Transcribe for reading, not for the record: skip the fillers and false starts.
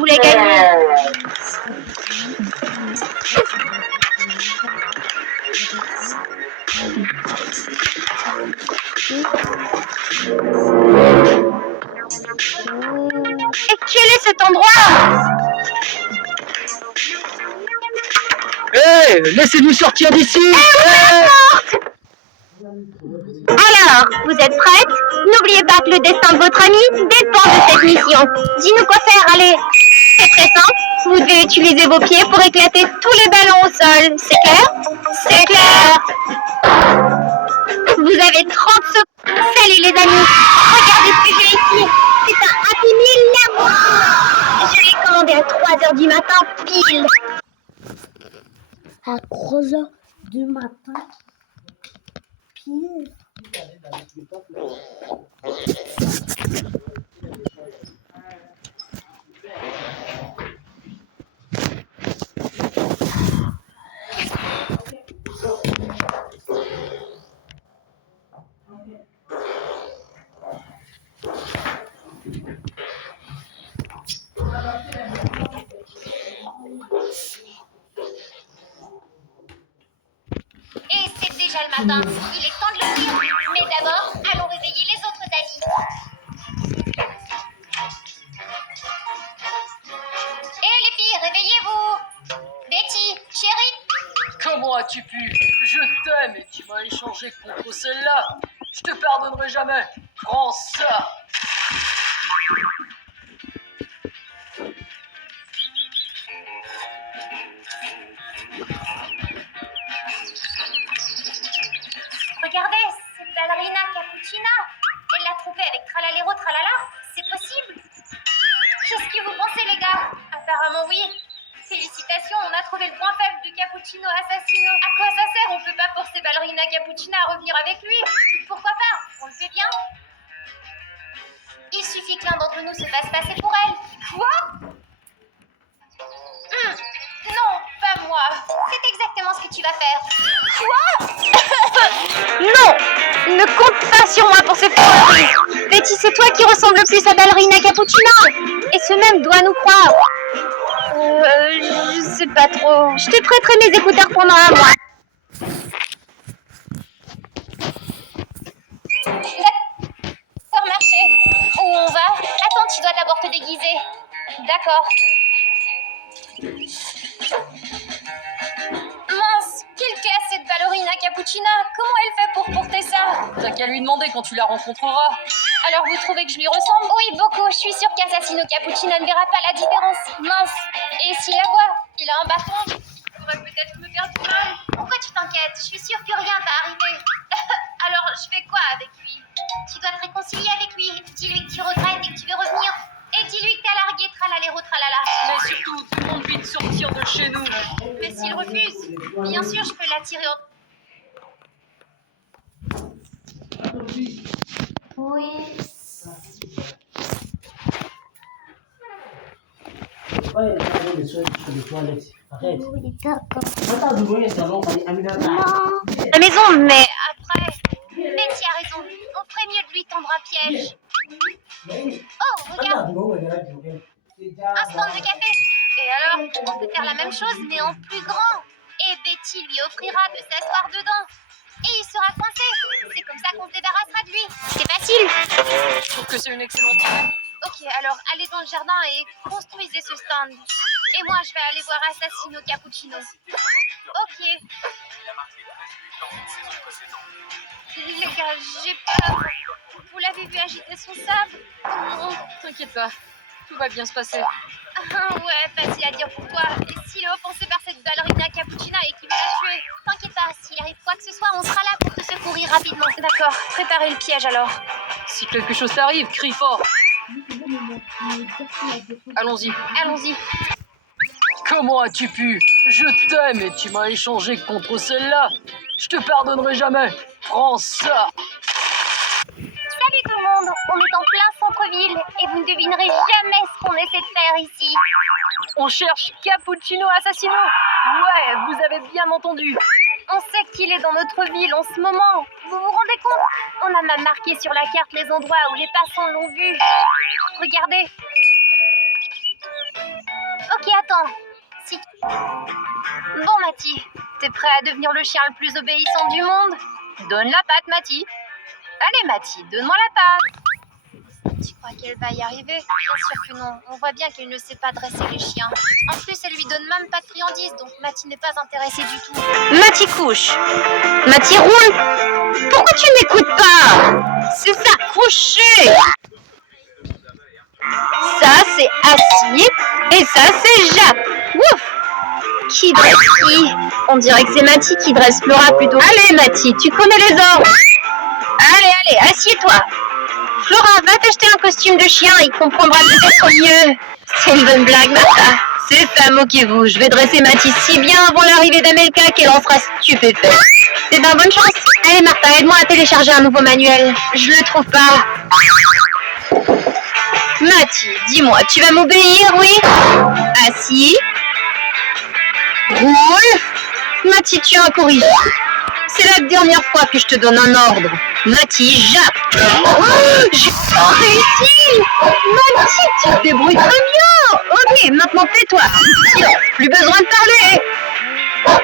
voulais gagner. Et quel est cet endroit? Hé, laissez-nous sortir d'ici. Alors, vous êtes prête? N'oubliez pas que le destin de votre ami dépend de cette mission. Dis-nous quoi faire, allez. C'est très simple. Vous devez utiliser vos pieds pour éclater tous les ballons au sol. C'est clair? C'est clair. Vous avez 30 secondes. Salut les amis. Regardez ce que j'ai ici. C'est un Happy Meal là. Je l'ai commandé à 3h du matin pile. À 3h du matin, pile. Et c'est déjà le matin. Il est temps de le dire. Mais d'abord, allons réveiller les autres amis. Eh les filles, réveillez-vous. Betty, chérie. Comment as-tu pu? Je t'aime et tu m'as échangé contre celle-là. Je te pardonnerai jamais. Prends ça. Regardez, c'est ballerina Cappuccina. Elle l'a trouvée avec Tralalero Tralala. C'est possible? Qu'est-ce que vous pensez les gars? Apparemment oui. Félicitations, on a trouvé le point faible du Cappuccino Assassino. À quoi ça sert? On peut pas forcer ballerina Cappuccina à revenir avec lui. Pourquoi pas? On le fait bien. Il suffit que l'un d'entre nous se fasse passer pour elle. Quoi? Non, pas moi. C'est exactement ce que tu vas faire. Quoi? Non! Ne compte pas sur moi pour ces fourberies. Betty, c'est toi qui ressemble le plus à ballerina Cappuccina. Et ce même doit nous croire. Je sais pas trop. Je te prêterai mes écouteurs pendant un mois. D'accord, marché. Où on va? Attends, tu dois d'abord te déguiser. D'accord. Mince, quelle casse cette ballerina Cappuccina. Comment elle fait pour porter ça? T'as qu'à lui demander quand tu la rencontreras. Alors vous trouvez que je lui ressemble? Oui, beaucoup. Je suis sûre qu'Assassino Cappuccino ne verra pas la différence. Mince. Et s'il la voit, il a un bâton. Il pourrait peut-être me faire du mal. Pourquoi tu t'inquiètes? Je suis sûre que rien va arriver. Alors je fais quoi avec lui? Tu dois te réconcilier avec lui. Dis-lui que tu regrettes et que tu veux revenir. Et dis-lui que t'as largué Tralalero Tralala. Mais surtout, demande lui de sortir de chez nous. Mais s'il refuse, bien sûr je peux l'attirer au... Oui. Ouais, les toilettes. Arrête. Oui, d'accord. La maison, mais après... Betty a raison. On ferait mieux de lui tendre un piège. Oh, regarde, un stand de café. Et alors, on peut faire la même chose, mais en plus grand. Et Betty lui offrira de s'asseoir dedans. Et il sera coincé. C'est comme ça qu'on se débarrassera de lui. C'est facile. Je trouve que c'est une excellente idée. Ok, alors allez dans le jardin et construisez ce stand. Et moi, je vais aller voir Assassino Cappuccino. Ok. Les gars, j'ai peur. Vous l'avez vu agiter son sable? Non. T'inquiète pas, tout va bien se passer. Ouais, facile à dire pour toi. Et s'il est offensé par cette ballerina Cappuccina et qu'il veut la tuer, t'inquiète pas, s'il arrive quoi que ce soit, on sera là pour te secourir rapidement. D'accord, préparez le piège alors. Si quelque chose t'arrive, crie fort. Allons-y. Allons-y. Comment as-tu pu? Je t'aime et tu m'as échangé contre celle-là. Je te pardonnerai jamais. Prends ça. Salut tout le monde, on est en plein centre-ville et vous ne devinerez jamais ce qu'on essaie de faire ici. On cherche Cappuccino Assassino. Ouais, vous avez bien entendu. On sait qu'il est dans notre ville en ce moment. Vous vous rendez compte? On a même marqué sur la carte les endroits où les passants l'ont vu. Regardez. Attends, si... Bon, Mathie, t'es prêt à devenir le chien le plus obéissant du monde? Donne la patte, Mathie. Allez, Mathie, donne-moi la patte. Tu crois qu'elle va y arriver? Bien sûr que non. On voit bien qu'elle ne sait pas dresser les chiens. En plus, elle lui donne même pas de friandises, donc Mathie n'est pas intéressée du tout. Mathie couche. Mathie roule. Pourquoi tu n'écoutes pas? C'est ça, coucher. Ça, c'est assis. Et ça, c'est Jacques. Ouf. Qui dresse qui? On dirait que c'est Mathie qui dresse Flora plutôt. Allez, Mathie, tu connais les ordres. Allez, assieds-toi. Flora, va t'acheter un costume de chien, il comprendra peut-être mieux. C'est une bonne blague, Martha. C'est ça, moquez-vous. Je vais dresser Mathie si bien avant l'arrivée d'Amelka qu'elle en sera stupéfaite. C'est bien, bonne chance. Allez, Martha, aide-moi à télécharger un nouveau manuel. Je le trouve pas. Mathie, dis-moi, tu vas m'obéir, oui? Assis. Roule. Mathie, tu as un corrigé. C'est la dernière fois que je te donne un ordre. Mathie, Jacques. Oh, j'ai pas réussi. Mathie, tu te débrouilles très bien. Ok, maintenant tais-toi. Silence, plus besoin de parler.